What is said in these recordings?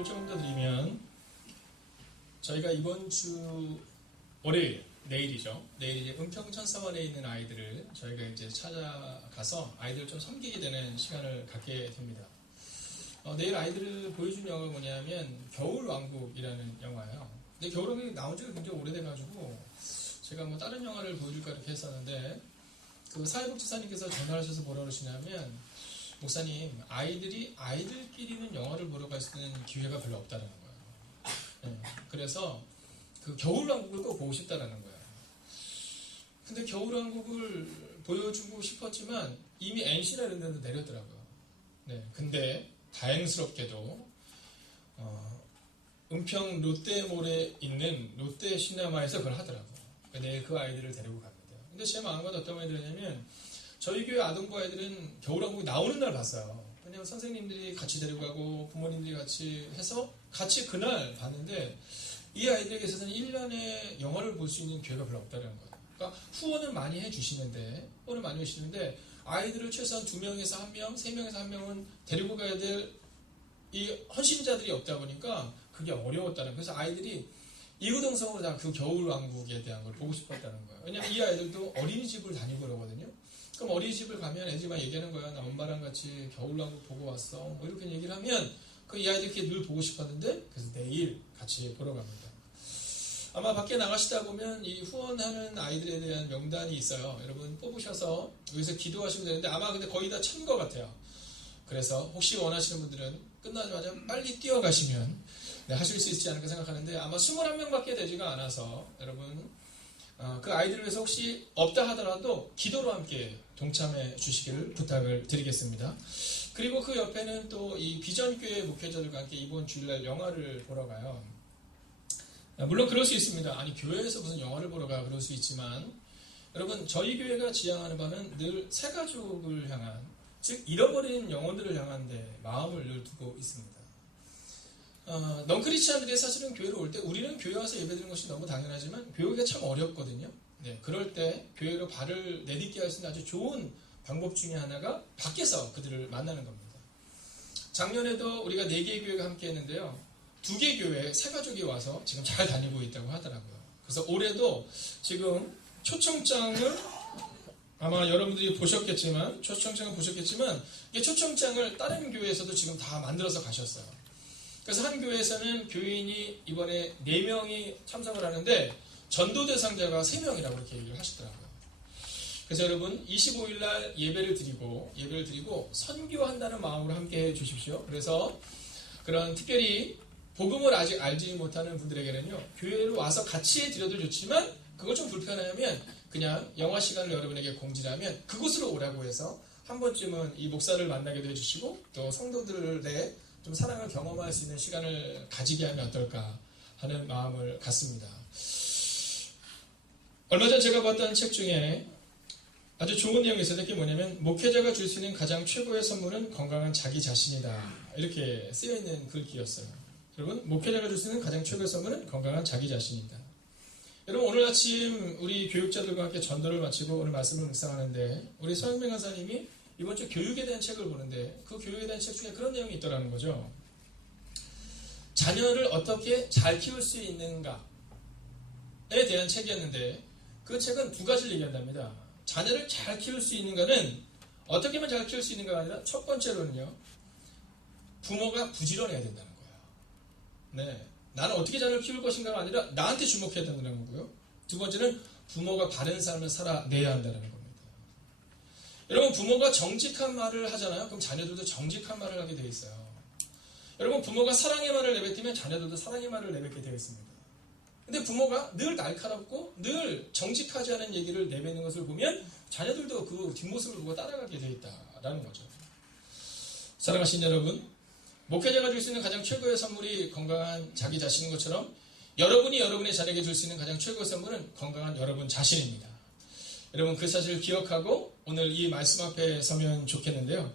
말씀을 조금 더 드리면 저희가 이번 주 월요일, 내일이죠. 내일 이제 은평천사원에 있는 아이들을 저희가 이제 찾아가서 아이들을 좀 섬기게 되는 시간을 갖게 됩니다. 내일 아이들을 보여준 영화가 뭐냐면 겨울왕국이라는 영화예요. 근데 겨울왕국이 나온 지가 굉장히 오래돼가지고 제가 뭐 다른 영화를 보여줄까 이렇게 했었는데 그 사회복지사님께서 전화하셔서 뭐라 그러시냐면 목사님, 아이들끼리는 영화를 보러 갈 수 있는 기회가 별로 없다는 거예요. 네, 그래서 그 겨울왕국을 꼭 보고 싶다라는 거예요. 근데 겨울왕국을 보여주고 싶었지만 이미 NC라는 데도 내렸더라고요. 네, 근데 다행스럽게도 은평 롯데몰에 있는 롯데시네마에서 그걸 하더라고요. 내일 그 아이들을 데리고 갑니다. 근데 제 마음은 어떤 마음이 들었냐면 저희 교회 아동부 아이들은 겨울왕국이 나오는 날 봤어요. 왜냐면 선생님들이 같이 데리고 가고 부모님들이 같이 해서 같이 그날 봤는데 이 아이들에게 있어서는 1년에 영화를 볼 수 있는 기회가 별로 없다는 거예요. 그러니까 후원은 많이 해주시는데 아이들을 최소한 2명에서 1명, 3명에서 1명은 데리고 가야 될 이 헌신자들이 없다 보니까 그게 어려웠다는 거예요. 그래서 아이들이 이구동성으로 다 그 겨울왕국에 대한 걸 보고 싶었다는 거예요. 왜냐면 이 아이들도 어린이집을 다니고 그러거든요. 그럼 어린이집을 가면 애들이 막 얘기하는 거야. 나 엄마랑 같이 겨울왕국 보고 왔어. 뭐 이렇게 얘기를 하면 이 아이들이 늘 보고 싶었는데 그래서 내일 같이 보러 갑니다. 아마 밖에 나가시다 보면 이 후원하는 아이들에 대한 명단이 있어요. 여러분 뽑으셔서 여기서 기도하시면 되는데 아마 근데 거의 다 찬 것 같아요. 그래서 혹시 원하시는 분들은 끝나자마자 빨리 뛰어가시면 하실 수 있지 않을까 생각하는데 아마 21명밖에 되지가 않아서 여러분 그 아이들을 위해서 혹시 없다 하더라도 기도로 함께 동참해 주시기를 부탁을 드리겠습니다. 그리고 그 옆에는 또 이 비전교회 목회자들과 함께 이번 주일날 영화를 보러 가요. 물론 그럴 수 있습니다. 아니 교회에서 무슨 영화를 보러 가 그럴 수 있지만 여러분 저희 교회가 지향하는 바는 늘 새가족을 향한 즉 잃어버린 영혼들을 향한 데 마음을 늘 두고 있습니다. 넌크리스찬들이 사실은 교회로 올 때 우리는 교회 와서 예배드리는 것이 너무 당연하지만 교회가 참 어렵거든요. 네, 그럴 때 교회로 발을 내딛게 할 수 있는 아주 좋은 방법 중에 하나가 밖에서 그들을 만나는 겁니다. 작년에도 우리가 4개의 교회가 함께 했는데요. 2개 교회에 새가족이 와서 지금 잘 다니고 있다고 하더라고요. 그래서 올해도 지금 초청장을 아마 여러분들이 초청장을 보셨겠지만 이 초청장을 다른 교회에서도 지금 다 만들어서 가셨어요. 그래서 한 교회에서는 교인이 이번에 4명이 참석을 하는데 전도 대상자가 3명이라고 이렇게 얘기를 하시더라고요. 그래서 여러분 25일날 예배를 드리고 선교한다는 마음으로 함께 해 주십시오. 그래서 그런 특별히 복음을 아직 알지 못하는 분들에게는요. 교회로 와서 같이 드려도 좋지만 그거 좀 불편하면 그냥 영화 시간을 여러분에게 공지하면 그곳으로 오라고 해서 한 번쯤은 이 목사를 만나게 해주시고 또 성도들의 좀 사랑을 경험할 수 있는 시간을 가지게 하면 어떨까 하는 마음을 갖습니다. 얼마 전 제가 봤던 책 중에 아주 좋은 내용이 있었는데 그게 뭐냐면 목회자가 줄 수 있는 가장 최고의 선물은 건강한 자기 자신이다. 이렇게 쓰여있는 글귀였어요. 여러분 목회자가 줄 수 있는 가장 최고의 선물은 건강한 자기 자신이다. 여러분 오늘 아침 우리 교육자들과 함께 전도를 마치고 오늘 말씀을 묵상하는데 우리 서영명 간사님이 이번 주 교육에 대한 책을 보는데 그 교육에 대한 책 중에 그런 내용이 있더라는 거죠. 자녀를 어떻게 잘 키울 수 있는가에 대한 책이었는데 그 책은 2가지를 얘기한답니다. 자녀를 잘 키울 수 있는가는 어떻게 하면 잘 키울 수 있는가가 아니라 첫 번째로는요. 부모가 부지런해야 된다는 거예요. 네, 나는 어떻게 자녀를 키울 것인가가 아니라 나한테 주목해야 된다는 거고요. 2번째는 부모가 바른 삶을 살아내야 한다는 겁니다. 여러분 부모가 정직한 말을 하잖아요. 그럼 자녀들도 정직한 말을 하게 되어 있어요. 여러분 부모가 사랑의 말을 내뱉으면 자녀들도 사랑의 말을 내뱉게 되어 있습니다. 근데 부모가 늘 날카롭고 늘 정직하지 않은 얘기를 내뱉는 것을 보면 자녀들도 그 뒷모습을 보고 따라가게 되어 있다라는 거죠. 사랑하신 여러분, 목회자가 줄 수 있는 가장 최고의 선물이 건강한 자기 자신인 것처럼 여러분이 여러분의 자녀에게 줄 수 있는 가장 최고의 선물은 건강한 여러분 자신입니다. 여러분 그 사실을 기억하고 오늘 이 말씀 앞에 서면 좋겠는데요.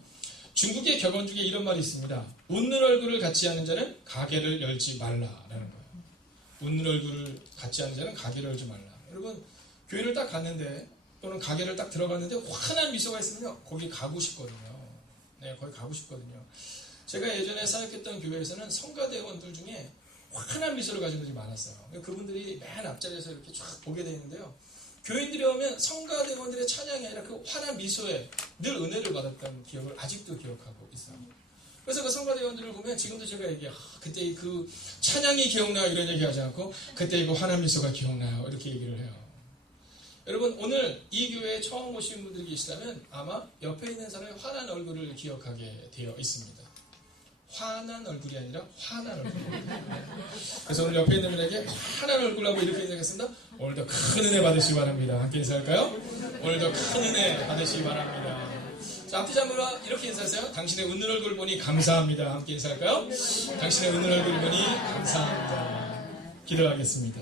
중국의 격언 중에 이런 말이 있습니다. 웃는 얼굴을 갖지 않은 자는 가게를 열지 말라라는 거예요. 웃는 얼굴을 갖지 않은 자는 가게를 열지 말라. 여러분 교회를 딱 갔는데 또는 가게를 딱 들어갔는데 환한 미소가 있으면요. 거기 가고 싶거든요. 네, 거기 가고 싶거든요. 제가 예전에 사역했던 교회에서는 성가대원들 중에 환한 미소를 가진 분들이 많았어요. 그분들이 맨 앞자리에서 이렇게 쫙 보게 되어 있는데요. 교인들이 오면 성가대원들의 찬양이 아니라 그 환한 미소에 늘 은혜를 받았던 기억을 아직도 기억하고 있어요. 그래서 그 성가대원들을 보면 지금도 제가 얘기해요. 그때 그 찬양이 기억나요 이런 얘기 하지 않고 그때 그 환한 미소가 기억나요 이렇게 얘기를 해요. 여러분 오늘 이 교회에 처음 오신 분들이 계시다면 아마 옆에 있는 사람의 환한 얼굴을 기억하게 되어 있습니다. 환한 얼굴이 아니라 환한 얼굴. 그래서 오늘 옆에 있는 분에게 환한 얼굴하고 이렇게 인사하겠습니다. 오늘도 큰 은혜 받으시기 바랍니다. 함께 인사할까요? 오늘도 큰 은혜 받으시기 바랍니다. 자, 앞뒤 잡으라 이렇게 인사하세요. 당신의 웃는 얼굴 보니 감사합니다. 함께 인사할까요? 당신의 웃는 얼굴 보니 감사합니다. 기도하겠습니다.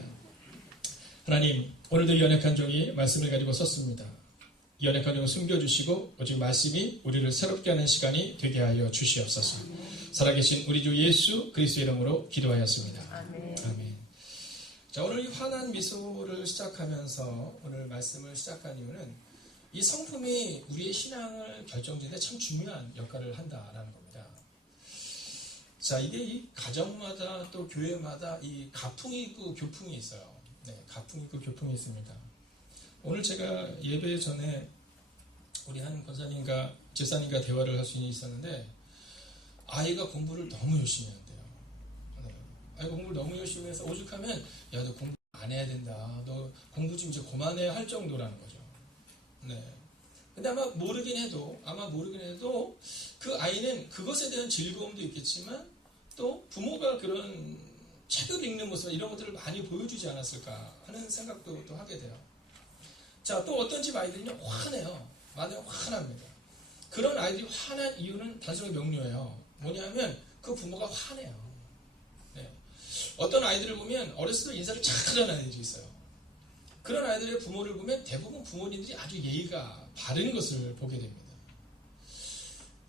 하나님, 오늘도 연약한 종이 말씀을 가지고 섰습니다. 이 연약한 종을 숨겨주시고 오직 말씀이 우리를 새롭게 하는 시간이 되게 하여 주시옵소서. 살아계신 우리 주 예수 그리스도의 이름으로 기도하였습니다. 아멘. 자, 오늘 이 환한 미소를 시작하면서 오늘 말씀을 시작한 이유는 이 성품이 우리의 신앙을 결정짓는데 참 중요한 역할을 한다라는 겁니다. 자, 이게 이 가정마다 또 교회마다 이 가풍이 있고 교풍이 있어요. 네, 가풍이 있고 교풍이 있습니다. 오늘 제가 예배 전에 우리 한 권사님과 집사님과 대화를 할 수 있었는데 아이가 공부를 너무 열심히 한대요. 네. 아이가 공부를 너무 열심히 해서 오죽하면 야, 너 공부 안 해야 된다. 너 공부 좀 이제 그만해 할 정도라는 거죠. 네. 근데 아마 모르긴 해도 그 아이는 그것에 대한 즐거움도 있겠지만 또 부모가 그런 책을 읽는 모습 이런 것들을 많이 보여주지 않았을까 하는 생각도 또 하게 돼요. 자, 또 어떤 집 아이들은요 환해요. 마음이 환합니다. 그런 아이들이 환한 이유는 단순히 명료해요. 뭐냐면 그 부모가 환해요. 네. 어떤 아이들을 보면 어렸을 때 인사를 착하는 아이들이 있어요. 그런 아이들의 부모를 보면 대부분 부모님들이 아주 예의가 바른 것을 보게 됩니다.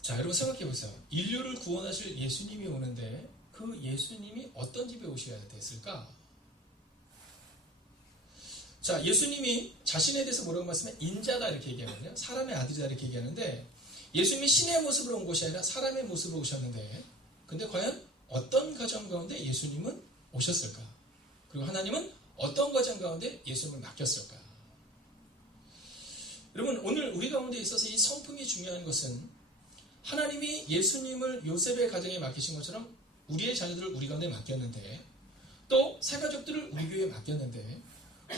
자, 여러분 생각해 보세요. 인류를 구원하실 예수님이 오는데 그 예수님이 어떤 집에 오셔야 됐을까? 자, 예수님이 자신에 대해서 뭐라고 말씀해? 인자다 이렇게 얘기하거든요. 사람의 아들이다 이렇게 얘기하는데 예수님이 신의 모습으로 온 것이 아니라 사람의 모습으로 오셨는데 근데 과연 어떤 가정 가운데 예수님은 오셨을까? 그리고 하나님은 어떤 가정 가운데 예수님을 맡겼을까? 여러분 오늘 우리 가운데 있어서 이 성품이 중요한 것은 하나님이 예수님을 요셉의 가정에 맡기신 것처럼 우리의 자녀들을 우리 가운데 맡겼는데 또 새가족들을 우리 교회에 맡겼는데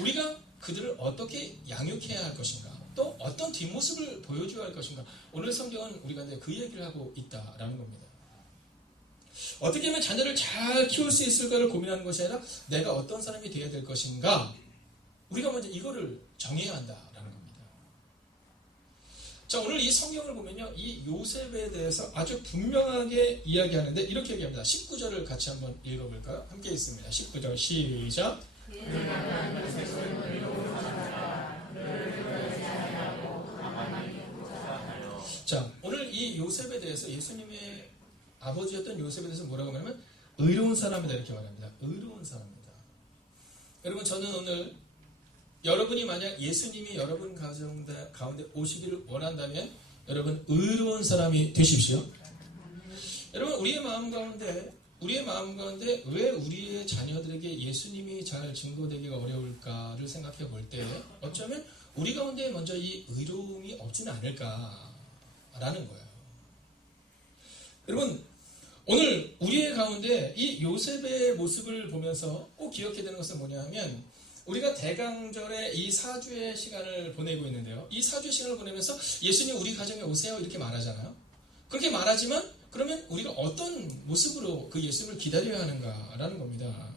우리가 그들을 어떻게 양육해야 할 것인가 또 어떤 뒷모습을 보여줘야 할 것인가 오늘 성경은 우리 가운데 그 얘기를 하고 있다라는 겁니다. 어떻게 하면 자녀를 잘 키울 수 있을까를 고민하는 것이 아니라 내가 어떤 사람이 되어야 될 것인가 우리가 먼저 이거를 정해야 한다라는 겁니다. 자, 오늘 이 성경을 보면요 이 요셉에 대해서 아주 분명하게 이야기하는데 이렇게 얘기합니다. 19절을 같이 한번 읽어볼까요? 함께 있습니다. 19절 시작. 자, 오늘 이 요셉에 대해서 예수님의 아버지였던 요셉에 대해서 뭐라고 말하면 의로운 사람이다 이렇게 말합니다. 의로운 사람이다. 여러분 저는 오늘 여러분이 만약 예수님이 여러분 가정 가운데 오시기를 원한다면 여러분 의로운 사람이 되십시오. 여러분 우리의 마음 가운데 왜 우리의 자녀들에게 예수님이 잘 증거되기가 어려울까를 생각해 볼 때 어쩌면 우리 가운데 먼저 이 의로움이 없지는 않을까라는 거예요. 여러분 오늘 우리의 가운데 이 요셉의 모습을 보면서 꼭 기억해야 되는 것은 뭐냐 하면 우리가 대강절에 이 4주의 시간을 보내고 있는데요. 이 4주의 시간을 보내면서 예수님 우리 가정에 오세요 이렇게 말하잖아요. 그렇게 말하지만 그러면 우리가 어떤 모습으로 그 예수님을 기다려야 하는가라는 겁니다.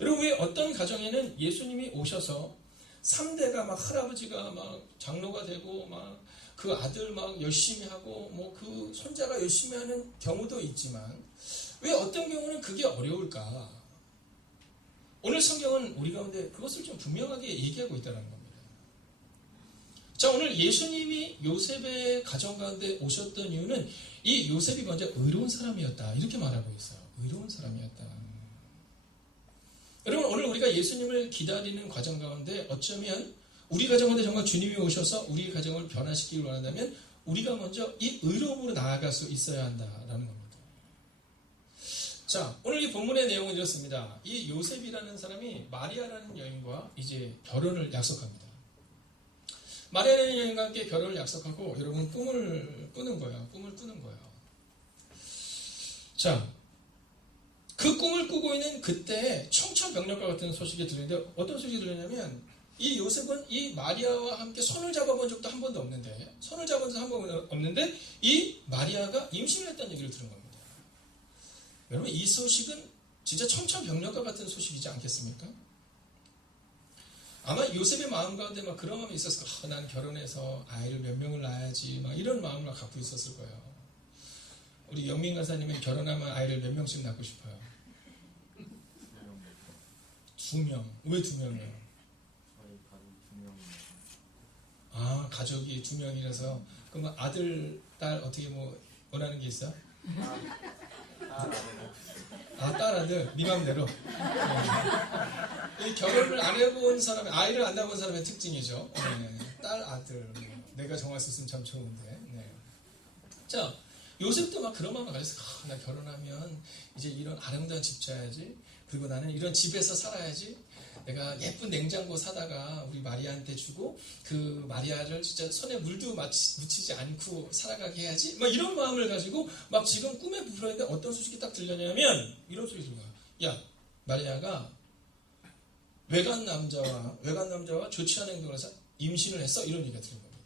여러분 왜 어떤 가정에는 예수님이 오셔서 3대가 막 할아버지가 막 장로가 되고 막 그 아들 막 열심히 하고 뭐 그 손자가 열심히 하는 경우도 있지만 왜 어떤 경우는 그게 어려울까? 오늘 성경은 우리 가운데 그것을 좀 분명하게 얘기하고 있다는 겁니다. 자, 오늘 예수님이 요셉의 가정 가운데 오셨던 이유는 이 요셉이 먼저 의로운 사람이었다 이렇게 말하고 있어요. 의로운 사람이었다. 여러분 오늘 우리가 예수님을 기다리는 과정 가운데 어쩌면 우리 가정 가운데 정말 주님이 오셔서 우리 가정을 변화시키길 원한다면 우리가 먼저 이 의로움으로 나아갈 수 있어야 한다라는 겁니다. 자, 오늘 이 본문의 내용은 이렇습니다. 이 요셉이라는 사람이 마리아라는 여인과 이제 결혼을 약속합니다. 마리아라는 여인과 함께 결혼을 약속하고 여러분 꿈을 꾸는 거예요. 꿈을 꾸는 거예요. 자, 그 꿈을 꾸고 있는 그때 청천벽력과 같은 소식이 들리는데 어떤 소식이 들리냐면 이 요셉은 이 마리아와 함께 손을 잡아본 적도 한 번도 없는데 이 마리아가 임신을 했다는 얘기를 들은 겁니다. 여러분 이 소식은 진짜 천천벽력과 같은 소식이지 않겠습니까? 아마 요셉의 마음 가운데 막 그런 마음이 있었을 거예요. 난 결혼해서 아이를 몇 명을 낳아야지 막 이런 마음을 갖고 있었을 거예요. 우리 영민 간사님은 결혼하면 아이를 몇 명씩 낳고 싶어요? 2명. 왜 2명이요? 저희 가족 2명이요. 아, 가족이 2명이라서 그러면 아들, 딸 어떻게 뭐 원하는 게 있어요? 아, 딸, 아들, 네 맘대로. 네. 이 결혼을 안 해본 사람, 아이를 안 낳아본 사람의 특징이죠. 네. 딸, 아들. 내가 정할 수 있으면 참 좋은데. 네. 자, 요셉도 막 그런 마음을 가졌어요. 나 결혼하면 이제 이런 아름다운 집 져야지. 그리고 나는 이런 집에서 살아야지. 내가 예쁜 냉장고 사다가 우리 마리아한테 주고 그 마리아를 진짜 손에 물도 묻히지 않고 살아가게 해야지. 막 이런 마음을 가지고 막 지금 꿈에 부풀어있는데 어떤 소식이 딱 들려냐면 이런 소식이 들려요. 야, 마리아가 외간 남자와 좋지 않은 행동을 해서 임신을 했어. 이런 얘기가 들린 겁니다.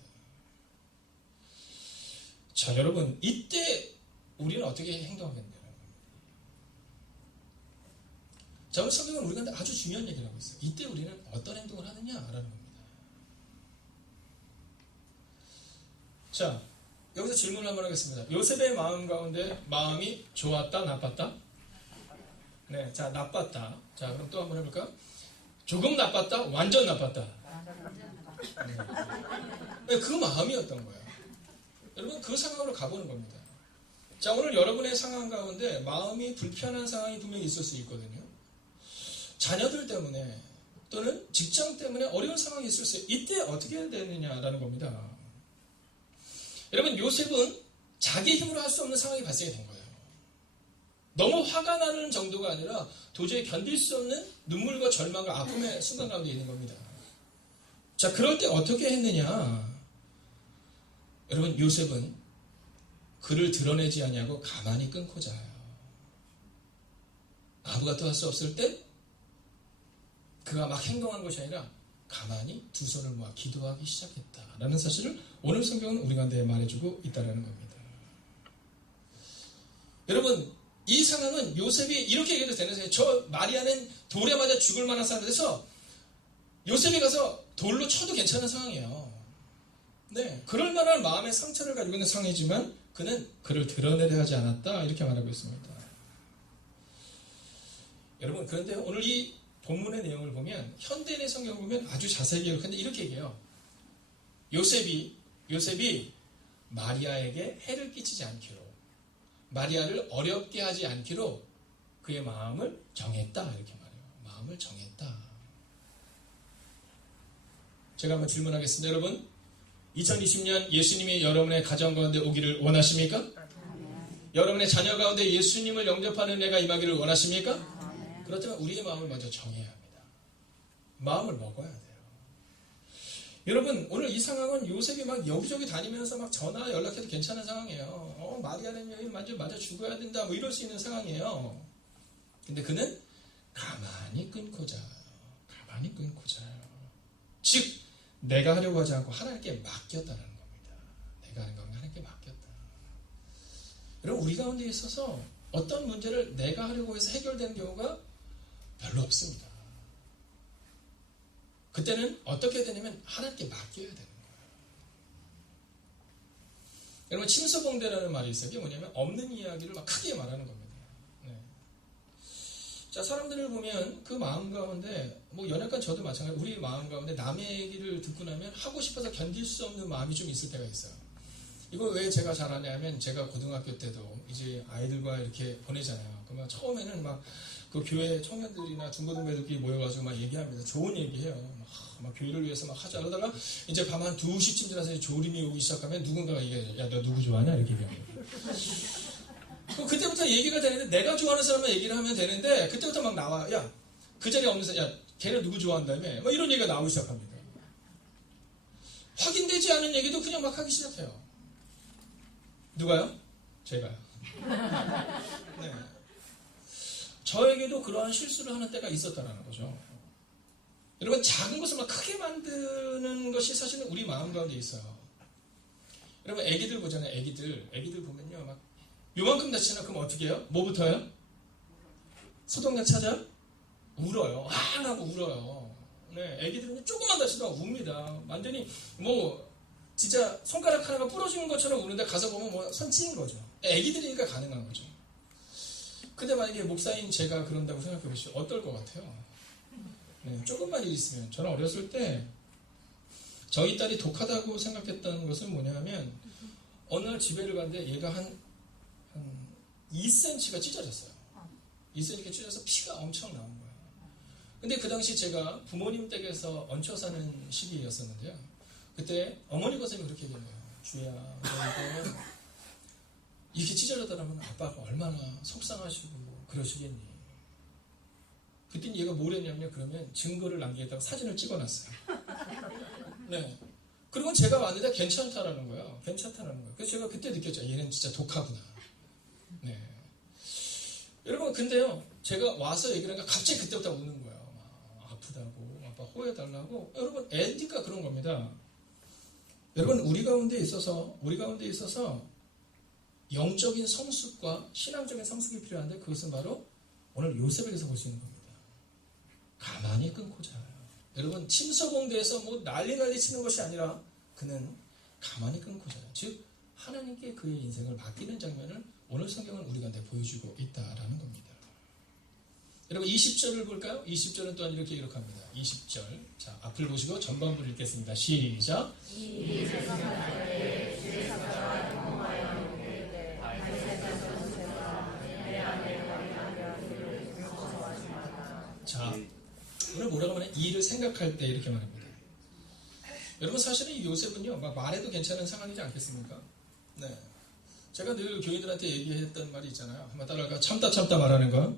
자, 여러분 이때 우리는 어떻게 행동하겠냐? 자, 오늘 성경은 우리가 아주 중요한 얘기를 하고 있어요. 이때 우리는 어떤 행동을 하느냐라는 겁니다. 자, 여기서 질문을 한번 하겠습니다. 요셉의 마음 가운데 마음이 좋았다, 나빴다? 네, 자, 나빴다. 자, 그럼 또 한번 해볼까? 조금 나빴다, 완전 나빴다. 네, 그 마음이었던 거예요. 여러분, 그 상황으로 가보는 겁니다. 자, 오늘 여러분의 상황 가운데 마음이 불편한 상황이 분명히 있을 수 있거든요. 자녀들 때문에 또는 직장 때문에 어려운 상황이 있을 수 있어요. 이때 어떻게 해야 되느냐라는 겁니다. 여러분 요셉은 자기 힘으로 할 수 없는 상황이 발생이 된 거예요. 너무 화가 나는 정도가 아니라 도저히 견딜 수 없는 눈물과 절망과 아픔의 순간 가운데 있는 겁니다. 자, 그럴 때 어떻게 했느냐? 여러분 요셉은 그를 드러내지 아니하고 가만히 끊고 자요. 아무것도 할 수 없을 때 그가 막 행동한 것이 아니라 가만히 두 손을 모아 기도하기 시작했다라는 사실을 오늘 성경은 우리 가운데 말해주고 있다는 겁니다. 여러분 이 상황은 요셉이 이렇게 얘기해도 되는 거예요. 저 마리아는 돌에 맞아 죽을 만한 사람에서 요셉이 가서 돌로 쳐도 괜찮은 상황이에요. 네, 그럴 만한 마음의 상처를 가지고 있는 상황이지만 그는 그를 드러내려 하지 않았다 이렇게 말하고 있습니다. 여러분 그런데 오늘 이 본문의 내용을 보면 현대인의 성경을 보면 아주 자세히 기록하는데 이렇게 얘기해요. 요셉이 마리아에게 해를 끼치지 않기로 마리아를 어렵게 하지 않기로 그의 마음을 정했다 이렇게 말해요. 마음을 정했다. 제가 한번 질문하겠습니다. 여러분 2020년 예수님이 여러분의 가정 가운데 오기를 원하십니까? 여러분의 자녀 가운데 예수님을 영접하는 은혜가 임하기를 원하십니까? 그렇다면 우리의 마음을 먼저 정해야 합니다. 마음을 먹어야 돼요. 여러분 오늘 이 상황은 요셉이 막 여기저기 다니면서 막 전화 연락해도 괜찮은 상황이에요. 마리아는 여인 완전 맞아 죽어야 된다 뭐 이럴 수 있는 상황이에요. 근데 그는 가만히 끊고 자요. 가만히 끊고 자요. 즉 내가 하려고 하지 않고 하나님께 맡겼다는 겁니다. 내가 하는 건 하나님께 맡겼다. 여러분 우리 가운데 있어서 어떤 문제를 내가 하려고 해서 해결되는 경우가 별로 없습니다. 그때는 어떻게 되냐면 하나님께 맡겨야 되는 거예요. 여러분 침소봉대라는 말이 있어요. 이게 뭐냐면 없는 이야기를 막 크게 말하는 겁니다. 네. 자, 사람들을 보면 그 마음 가운데 뭐 연약한 저도 마찬가지로 우리 마음 가운데 남의 얘기를 듣고 나면 하고 싶어서 견딜 수 없는 마음이 좀 있을 때가 있어요. 이거 왜 제가 잘하냐면 제가 고등학교 때도 이제 아이들과 이렇게 보내잖아요. 그러면 처음에는 막 그 교회 청년들이나 중고등부들끼리 모여가지고 막 얘기합니다. 좋은 얘기해요. 막 교회를 위해서 막 하자. 그러다가 이제 밤 한 2시쯤 지나서 조림이 오기 시작하면 누군가가 얘기해요. 야, 너 누구 좋아하냐? 이렇게 얘기합니다. 그때부터 얘기가 되는데 내가 좋아하는 사람만 얘기를 하면 되는데 그때부터 막 나와. 야, 그 자리에 없는 사람, 야, 걔는 누구 좋아한다며? 막 이런 얘기가 나오기 시작합니다. 확인되지 않은 얘기도 그냥 막 하기 시작해요. 누가요? 제가요. 네. 저에게도 그러한 실수를 하는 때가 있었다는 거죠. 여러분, 작은 것을 막 크게 만드는 것이 사실은 우리 마음 가운데 있어요. 여러분, 애기들 보잖아요. 애기들 보면요. 막 요만큼 다치나 그럼 어떻게 해요? 뭐부터요? 소독약 찾아? 울어요. 아, 하고 울어요. 네, 애기들은 조금만 다치도 웁니다. 완전히 뭐 진짜 손가락 하나가 부러지는 것처럼 우는데 가서 보면 뭐 손 찌는 거죠. 애기들이니까 가능한 거죠. 근데 만약에 목사인 제가 그런다고 생각해 보시죠. 어떨 것 같아요? 네, 조금만 일 있으면. 저는 어렸을 때 저희 딸이 독하다고 생각했던 것은 뭐냐면 어느 날 집에를 갔는데 얘가 한 2cm가 찢어졌어요. 2cm가 찢어져서 피가 엄청 나온 거예요. 근데 그 당시 제가 부모님 댁에서 얹혀 사는 시기였었는데요. 그때 어머니 고생이 그렇게 얘기해요. 주야, 너 이거 이렇게 찢어졌다면 아빠가 얼마나 속상하시고 그러시겠니. 그때 얘가 뭘 했냐면 그러면 증거를 남기겠다고 사진을 찍어놨어요. 네. 그리고 제가 왔는데 괜찮다라는 거예요. 괜찮다라는 거예요. 그래서 제가 그때 느꼈죠. 얘는 진짜 독하구나. 네. 여러분, 근데요, 제가 와서 얘기를 하니까 갑자기 그때부터 우는 거예요. 막 아프다고, 아빠 호해달라고. 여러분, 애니까 그런 겁니다. 여러분, 우리 가운데 있어서 영적인 성숙과 신앙적인 성숙이 필요한데 그것은 바로 오늘 요셉에게서 볼 수 있는 겁니다. 가만히 끊고 자요. 여러분, 침소봉대에서 뭐 난리 치는 것이 아니라 그는 가만히 끊고 자요. 즉 하나님께 그의 인생을 맡기는 장면을 오늘 성경은 우리 가운데 보여주고 있다라는 겁니다. 여러분, 20절을 볼까요? 20절은 또한 이렇게 기록합니다. 20절. 자, 앞을 보시고 전반부를 읽겠습니다. 시작. 자, 오늘 뭐라고 하면 이 일을 생각할 때 이렇게 말합니다. 여러분, 사실은 이 요셉은요, 막 말해도 괜찮은 상황이지 않겠습니까? 네. 제가 늘 교인들한테 얘기했던 말이 있잖아요. 한번 따라할까? 참다 말하는 거.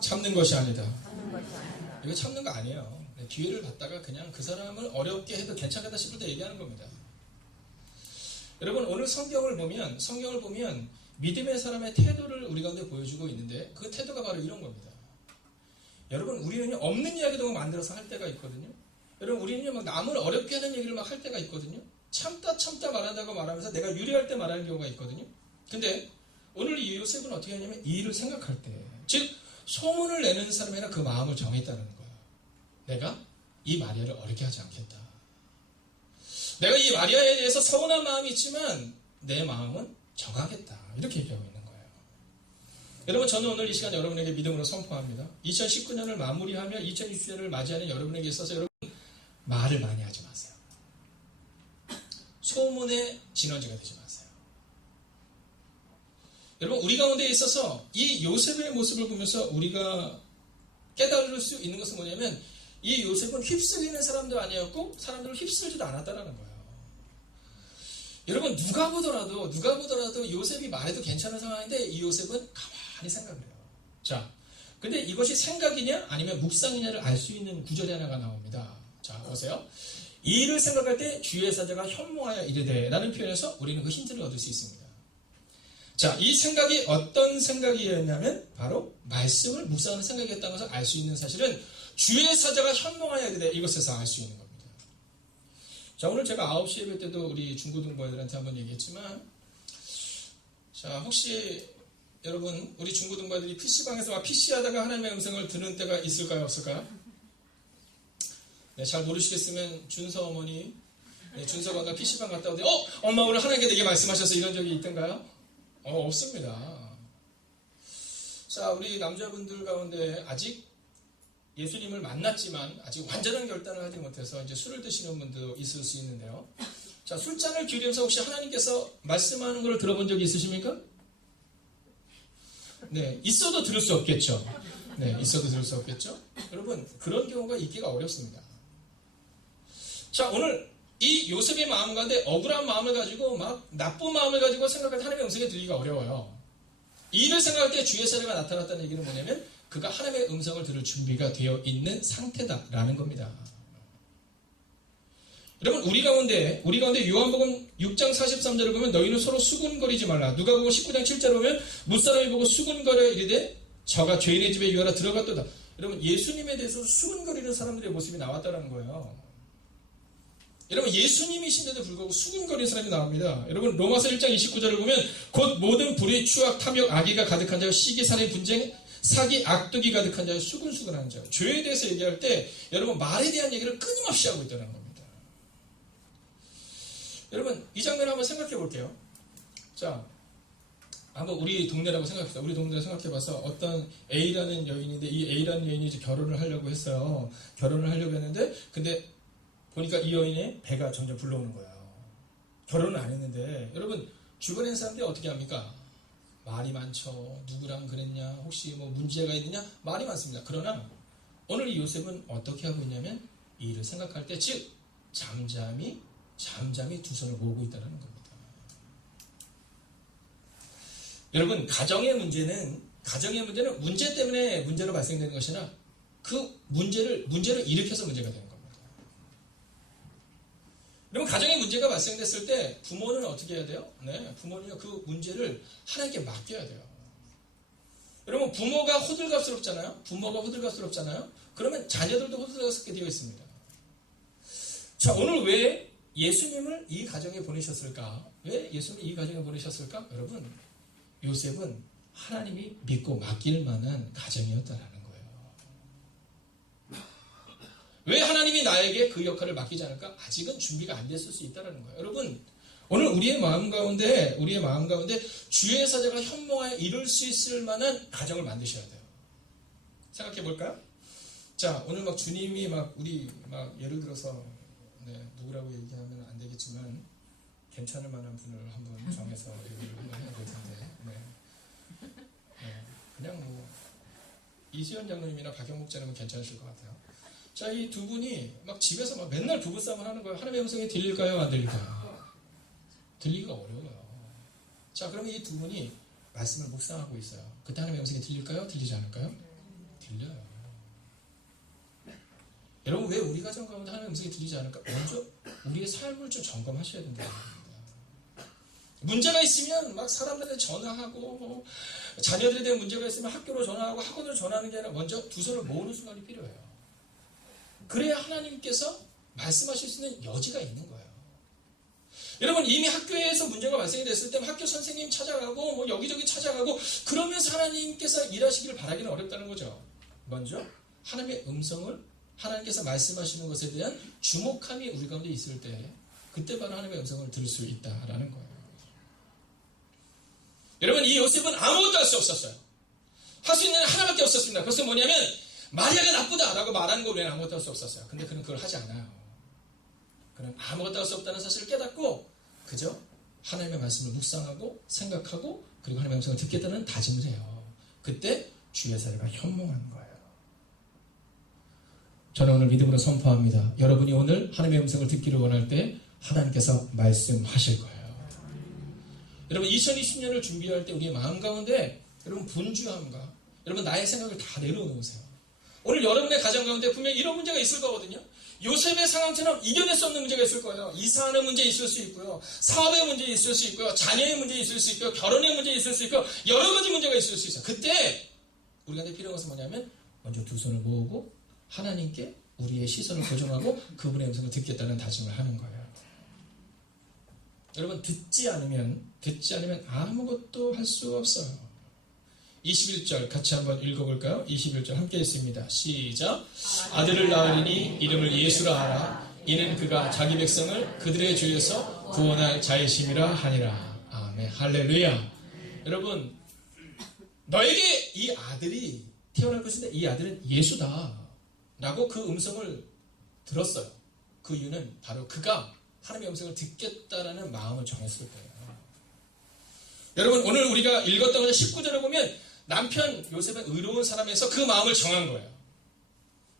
참는 것이 아니다. 이거 참는 거 아니에요. 네, 기회를 받다가 그냥 그 사람을 어렵게 해도 괜찮겠다 싶을 때 얘기하는 겁니다. 여러분, 오늘 성경을 보면 믿음의 사람의 태도를 우리 가운데 보여주고 있는데 그 태도가 바로 이런 겁니다. 여러분, 우리는 없는 이야기도 만들어서 할 때가 있거든요. 여러분, 우리는 막 남을 어렵게 하는 얘기를 막 할 때가 있거든요. 참다 말한다고 말하면서 내가 유리할 때 말하는 경우가 있거든요. 근데 오늘 이 요셉은 어떻게 하냐면 이 일을 생각할 때, 즉 소문을 내는 사람이 아니라 그 마음을 정했다는 거예요. 내가 이 마리아를 어렵게 하지 않겠다. 내가 이 마리아에 대해서 서운한 마음이 있지만 내 마음은 정하겠다. 이렇게 얘기하고 있는 거예요. 여러분, 저는 오늘 이 시간 여러분에게 믿음으로 선포합니다. 2019년을 마무리하며 2020년을 맞이하는 여러분에게 있어서 여러분, 말을 많이 하지 마세요. 소문의 진원지가 되지 마세요. 여러분, 우리 가운데 있어서 이 요셉의 모습을 보면서 우리가 깨달을 수 있는 것은 뭐냐면 이 요셉은 휩쓸리는 사람도 아니었고 사람들을 휩쓸지도 않았다는 거예요. 여러분, 누가 보더라도 요셉이 말해도 괜찮은 상황인데 이 요셉은 가만히 생각을 해요. 자, 근데 이것이 생각이냐 아니면 묵상이냐를 알 수 있는 구절이 하나가 나옵니다. 자, 보세요. 이 일을 생각할 때 주의 사자가 현몽하여 이르되 라는 표현에서 우리는 그 힌트를 얻을 수 있습니다. 자, 이 생각이 어떤 생각이었냐면 바로 말씀을 묵상하는 생각이었다는 것을 알 수 있는 사실은 주의 사자가 현몽하여 이르되 이것에서 알 수 있는 겁니다. 자, 오늘 제가 9시 예배 때도 우리 중고등부 애들한테 한번 얘기했지만, 자, 혹시 여러분, 우리 중고등부 애들이 PC방에서 막 PC하다가 하나님의 음성을 듣는 때가 있을까요, 없을까요? 네, 잘 모르시겠으면 준서 어머니, 네, 준서가 아까 PC방 갔다 오더니 엄마 오늘 하나님께 내게 말씀하셔서 이런 적이 있던가요? 없습니다. 자, 우리 남자분들 가운데 아직 예수님을 만났지만 아직 완전한 결단을 하지 못해서 이제 술을 드시는 분도 있을 수 있는데요. 자, 술잔을 기울이면서 혹시 하나님께서 말씀하는 걸 들어본 적이 있으십니까? 네, 있어도 들을 수 없겠죠. 네, 있어도 들을 수 없겠죠. 여러분, 그런 경우가 있기가 어렵습니다. 자, 오늘 이 요셉의 마음 가운데 억울한 마음을 가지고 막 나쁜 마음을 가지고 생각할 때 하나님의 음성이 들리기가 어려워요. 이 일을 생각할 때 주의 사례가 나타났다는 얘기는 뭐냐면 그가 하나님의 음성을 들을 준비가 되어 있는 상태다라는 겁니다. 여러분, 우리 가운데 요한복음 6장 43절을 보면 너희는 서로 수군거리지 말라. 누가복음 19장 7절을 보면 무사람이 보고 수군거려 이르되 저가 죄인의 집에 유하라 들어갔도다. 여러분, 예수님에 대해서 수군거리는 사람들의 모습이 나왔다는 거예요. 여러분, 예수님이신데도 불구하고 수군거리는 사람이 나옵니다. 여러분, 로마서 1장 29절을 보면 곧 모든 불의, 추악, 탐욕, 악의가 가득한 자여 시기, 살인, 분쟁, 사기, 악독이 가득한 자여 수군수군하는 자여. 죄에 대해서 얘기할 때 여러분 말에 대한 얘기를 끊임없이 하고 있다는 겁니다. 여러분, 이 장면을 한번 생각해 볼게요. 자, 한번 우리 동네라고 생각합시다. 우리 동네를 생각해봐서 어떤 A라는 여인인데 이 A라는 여인이 이제 결혼을 하려고 했어요. 결혼을 하려고 했는데 근데 보니까 이 여인의 배가 점점 불러오는 거예요. 결혼을 안 했는데 여러분 주변에 있는 사람들이 어떻게 합니까? 말이 많죠. 누구랑 그랬냐? 혹시 뭐 문제가 있느냐? 말이 많습니다. 그러나 오늘 이 요셉은 어떻게 하고 있냐면 이 일을 생각할 때 즉 잠잠히 두 손을 모으고 있다는 겁니다. 여러분, 가정의 문제는 문제 때문에 문제로 발생되는 것이나 그 문제를 일으켜서 문제가 되는 겁니다. 여러분, 가정의 문제가 발생됐을 때 부모는 어떻게 해야 돼요? 네, 부모는요, 그 문제를 하나님께 맡겨야 돼요. 여러분, 부모가 호들갑스럽잖아요? 그러면 자녀들도 호들갑스럽게 되어 있습니다. 자, 오늘 왜 예수님을 이 가정에 보내셨을까? 왜 예수님을 이 가정에 보내셨을까? 여러분, 요셉은 하나님이 믿고 맡길 만한 가정이었다라는 거예요. 왜 하나님이 나에게 그 역할을 맡기지 않을까? 아직은 준비가 안 됐을 수 있다는 거예요. 여러분, 오늘 우리의 마음 가운데 주의 사자가 현몽하여 이룰 수 있을 만한 가정을 만드셔야 돼요. 생각해 볼까요? 자, 오늘 막 주님이 우리 예를 들어서 누구라고 얘기하면 안 되겠지만 괜찮을 만한 분을 한번 정해서 얘기를 한번 해야 될 텐데 그냥 뭐 이수연 장로님이나 박영 목자님은 괜찮으실 것 같아요. 자, 이 두 분이 막 집에서 막 맨날 부부싸움을 하는 거예요. 하나님의 음성이 들릴까요? 안 들릴까요? 들리기가 어려워요. 자, 그러면 이 두 분이 말씀을 묵상하고 있어요. 그때 하나님의 음성이 들릴까요? 들리지 않을까요? 들려요. 여러분, 왜 우리 가정 가운데 하나님의 음성이 들리지 않을까? 먼저 우리의 삶을 좀 점검하셔야 된다는 겁니다. 문제가 있으면 막 사람들한테 전화하고 자녀들에 대한 문제가 있으면 학교로 전화하고 학원으로 전화하는 게 아니라 먼저 두 손을 모으는 순간이 필요해요. 그래야 하나님께서 말씀하실 수 있는 여지가 있는 거예요. 여러분, 이미 학교에서 문제가 발생이 됐을 때 학교 선생님 찾아가고 뭐 여기저기 찾아가고 그러면서 하나님께서 일하시기를 바라기는 어렵다는 거죠. 먼저 하나님의 음성을 하나님께서 말씀하시는 것에 대한 주목함이 우리 가운데 있을 때 그때 바로 하나님의 음성을 들을 수 있다라는 거예요. 여러분, 이 요셉은 아무것도 할 수 없었어요. 할 수 있는 하나밖에 없었습니다. 그것은 뭐냐면 마리아가 나쁘다라고 말하는 것 외에는 아무것도 할 수 없었어요. 근데 그는 그걸 하지 않아요. 그는 아무것도 할 수 없다는 사실을 깨닫고 그저 하나님의 말씀을 묵상하고 생각하고 그리고 하나님의 음성을 듣겠다는 다짐을 해요. 그때 주의 사례가 현몽하는 거예요. 저는 오늘 믿음으로 선포합니다. 여러분이 오늘 하나님의 음성을 듣기를 원할 때 하나님께서 말씀하실 거예요. 여러분, 2020년을 준비할 때 우리의 마음 가운데 여러분 분주함과 여러분 나의 생각을 다 내려놓으세요. 오늘 여러분의 가정 가운데 분명히 이런 문제가 있을 거거든요. 요셉의 상황처럼 이겨낼 수 없는 문제가 있을 거예요. 이사하는 문제 있을 수 있고요. 사업의 문제 있을 수 있고요. 자녀의 문제 있을 수 있고요. 결혼의 문제 있을 수 있고 여러 가지 문제가 있을 수 있어요. 그때 우리가 필요한 것은 뭐냐면 먼저 두 손을 모으고 하나님께 우리의 시선을 고정하고 그분의 음성을 듣겠다는 다짐을 하는 거예요. 여러분, 듣지 않으면 아무것도 할 수 없어요. 21절 같이 한번 읽어볼까요? 21절 함께 읽습니다. 시작. 아들을 낳으리니 이름을 예수라 하라. 이는 그가 자기 백성을 그들의 죄에서 구원할 자이심이라 하니라. 아멘. 할렐루야. 여러분, 너에게 이 아들이 태어날 것인데 이 아들은 예수다 라고 그 음성을 들었어요. 그 이유는 바로 그가 하나님의 음성을 듣겠다라는 마음을 정했을 거예요. 여러분 오늘 우리가 읽었던 19절을 보면 남편 요셉은 의로운 사람에서 그 마음을 정한 거예요.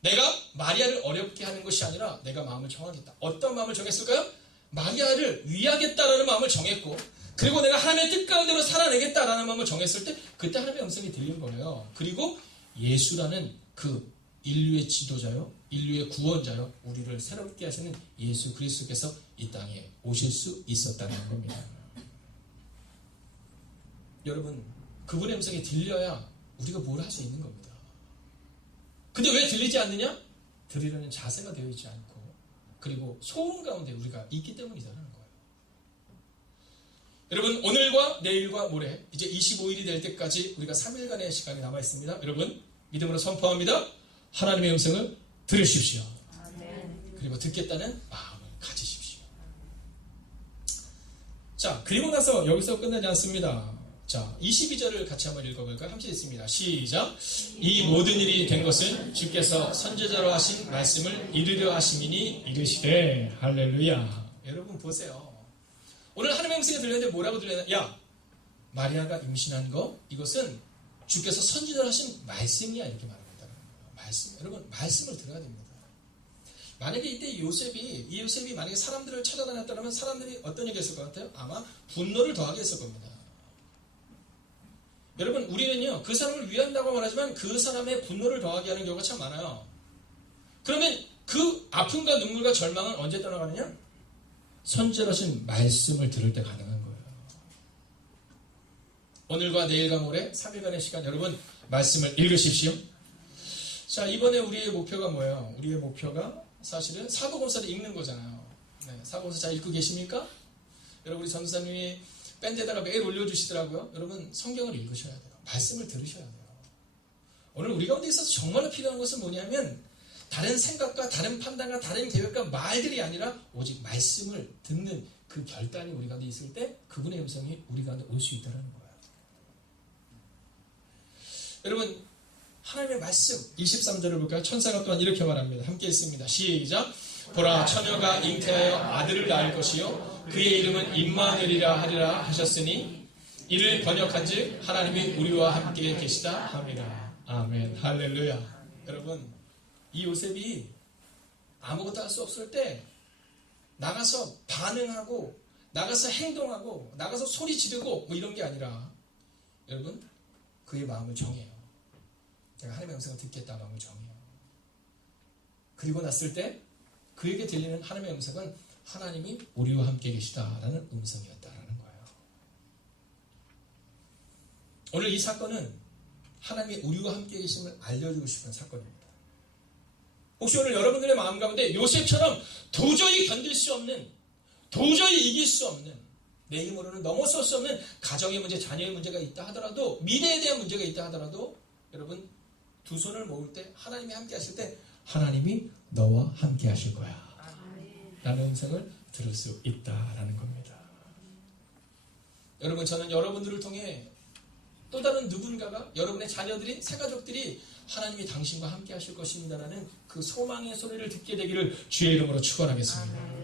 내가 마리아를 어렵게 하는 것이 아니라 내가 마음을 정하겠다. 어떤 마음을 정했을까요? 마리아를 위하겠다라는 마음을 정했고 그리고 내가 하나님의 뜻 가운데로 살아내겠다라는 마음을 정했을 때 그때 하나님의 음성이 들린 거예요. 그리고 예수라는 그 인류의 지도자요, 인류의 구원자요, 우리를 새롭게 하시는 예수 그리스도께서 이 땅에 오실 수 있었다는 겁니다. 여러분 그분의 음성이 들려야 우리가 뭘 할 수 있는 겁니다. 근데 왜 들리지 않느냐? 들으려는 자세가 되어 있지 않고 그리고 소음 가운데 우리가 있기 때문이라는 거예요. 여러분 오늘과 내일과 모레 이제 25일이 될 때까지 우리가 3일간의 시간이 남아 있습니다. 여러분 믿음으로 선포합니다. 하나님의 음성을 들으십시오. 그리고 듣겠다는 마음을 가지십시오. 자 그리고 나서 여기서 끝나지 않습니다. 자 22절을 같이 한번 읽어볼까요? 함께 읽습니다. 시작. 이 모든 일이 된 것은 주께서 선지자로 하신 말씀을 이루려 하심이니 이르시되 할렐루야. 여러분 보세요. 오늘 하나님의 음성이 들렸는데 뭐라고 들려요? 야 마리아가 임신한 거 이것은 주께서 선지자로 하신 말씀이야 이렇게 말합니다. 말씀. 여러분 말씀을 들어야 됩니다. 만약에 이때 이 요셉이 만약에 사람들을 찾아다녔다면 사람들이 어떤 얘기 했을 것 같아요? 아마 분노를 더하게 했을 겁니다. 여러분 우리는요 그 사람을 위한다고 말하지만 그 사람의 분노를 더하게 하는 경우가 참 많아요. 그러면 그 아픔과 눈물과 절망은 언제 떠나가느냐? 선지자로신 말씀을 들을 때 가능한 거예요. 오늘과 내일과 모레 3일간의 시간 여러분 말씀을 읽으십시오. 자 이번에 우리의 목표가 뭐예요? 우리의 목표가 사실은 사복음서를 읽는 거잖아요. 네, 사복음서 잘 읽고 계십니까? 여러분 우리 전도사님이 밴드에다가 매일 올려주시더라고요. 여러분 성경을 읽으셔야 돼요. 말씀을 들으셔야 돼요. 오늘 우리 가운데 있어서 정말로 필요한 것은 뭐냐면 다른 생각과 다른 판단과 다른 계획과 말들이 아니라 오직 말씀을 듣는 그 결단이 우리 가운데 있을 때 그분의 음성이 우리 가운데 올 수 있다는 거예요. 여러분 하나님의 말씀 23절을 볼까요? 천사가 또한 이렇게 말합니다. 함께 읽습니다. 시작. 보라 처녀가 잉태하여 아들을 낳을 것이요 그의 이름은 임마누엘이라 하리라 하셨으니 이를 번역한즉 하나님이 우리와 함께 계시다 합니다. 아멘. 할렐루야. 여러분 이 요셉이 아무것도 할 수 없을 때 나가서 반응하고 나가서 행동하고 나가서 소리 지르고 뭐 이런 게 아니라 여러분 그의 마음을 정해요. 내가 하나님의 음성을 듣겠다 마음을 정해요. 그리고 났을 때 그에게 들리는 하나님의 음성은 하나님이 우리와 함께 계시다라는 음성이었다라는 거예요. 오늘 이 사건은 하나님이 우리와 함께 계심을 알려주고 싶은 사건입니다. 혹시 오늘 여러분들의 마음 가운데 요셉처럼 도저히 견딜 수 없는 도저히 이길 수 없는 내 힘으로는 넘어설 수 없는 가정의 문제, 자녀의 문제가 있다 하더라도 미래에 대한 문제가 있다 하더라도 여러분 두 손을 모을 때 하나님이 함께 하실 때 하나님이 너와 함께 하실 거야 라는 음성을 들을 수 있다라는 겁니다. 여러분 저는 여러분들을 통해 또 다른 누군가가 여러분의 자녀들이 새가족들이 하나님이 당신과 함께 하실 것입니다라는 그 소망의 소리를 듣게 되기를 주의 이름으로 축원하겠습니다.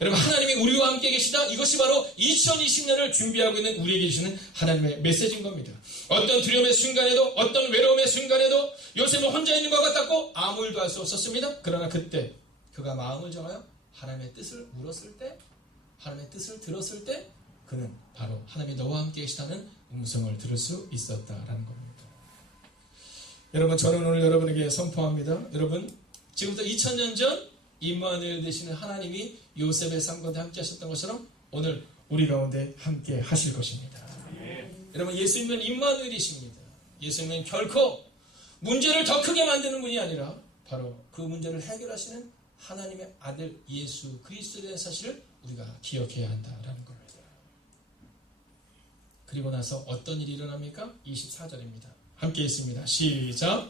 여러분 하나님이 우리와 함께 계시다 이것이 바로 2020년을 준비하고 있는 우리에게 주시는 하나님의 메시지인 겁니다. 어떤 두려움의 순간에도 어떤 외로움의 순간에도 요셉은 혼자 있는 것 같았고 아무 일도 할 수 없었습니다. 그러나 그때 그가 마음을 정하여 하나님의 뜻을 물었을 때 하나님의 뜻을 들었을 때 그는 바로 하나님이 너와 함께 계시다는 음성을 들을 수 있었다라는 겁니다. 여러분 저는 오늘 여러분에게 선포합니다. 여러분 지금부터 2000년 전 임마누엘 되시는 하나님이 요셉의 삶 가운데 함께 하셨던 것처럼 오늘 우리 가운데 함께 하실 것입니다. 여러분 예수님은 임마누엘이십니다. 예수님은 결코 문제를 더 크게 만드는 분이 아니라 바로 그 문제를 해결하시는 하나님의 아들 예수 그리스도에 대한 사실을 우리가 기억해야 한다라는 겁니다. 그리고 나서 어떤 일이 일어납니까? 24절입니다. 함께 있습니다. 시작.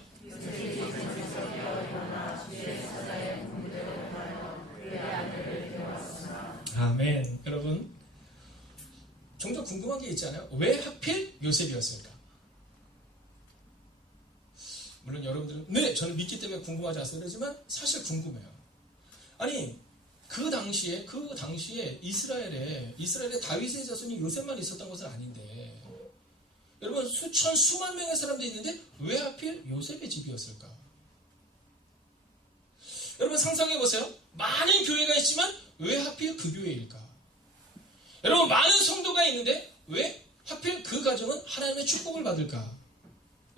아멘. 여러분 종종 궁금한 게 있잖아요. 왜 하필 요셉이었을까? 물론 여러분들은 네 저는 믿기 때문에 궁금하지 않습니다. 그러지만 사실 궁금해요. 아니 그 당시에 이스라엘에 다윗의 자손이 요셉만 있었던 것은 아닌데, 여러분 수만 명의 사람들이 있는데 왜 하필 요셉의 집이었을까? 여러분 상상해 보세요. 많은 교회가 있지만 왜 하필 그 교회일까? 여러분 많은 성도가 있는데 왜 하필 그 가정은 하나님의 축복을 받을까?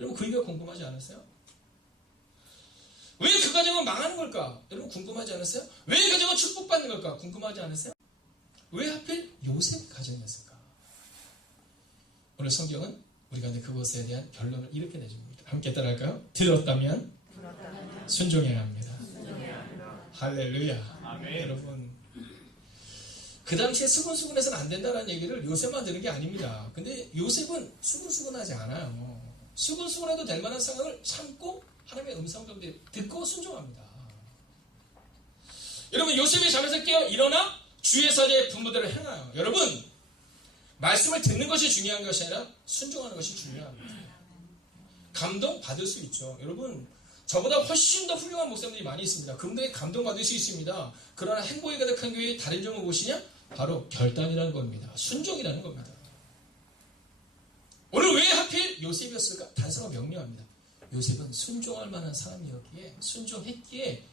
여러분 그 이유가 궁금하지 않으세요? 왜 그 가정은 망하는 걸까? 여러분 궁금하지 않으세요? 왜 그 가정은 축복받는 걸까? 궁금하지 않으세요? 왜 하필 요셉 가정이었을까? 오늘 성경은 우리가 그것에 대한 결론을 이렇게 내줍니다. 함께 따라할까요? 들었다면 순종해야 합니다. 할렐루야. 아멘. 여러분 그 당시에 수근수근해서는 안 된다는 얘기를 요셉만 들은 게 아닙니다. 근데 요셉은 수근수근하지 않아요. 수근수근해도 될 만한 상황을 참고 하나님의 음성 정도 듣고 순종합니다. 여러분 요셉이 잠에서 깨어 일어나 주의 사제의 분부대로 행하여. 여러분 말씀을 듣는 것이 중요한 것이 아니라 순종하는 것이 중요합니다. 감동 받을 수 있죠. 여러분 저보다 훨씬 더 훌륭한 목사님들이 많이 있습니다. 그분들에게 감동받을 수 있습니다. 그러나 행복이 가득한 교회의 다른 점은 무엇이냐? 바로 결단이라는 겁니다. 순종이라는 겁니다. 오늘 왜 하필 요셉이었을까? 단서가 명료합니다. 요셉은 순종할 만한 사람이었기에, 순종했기에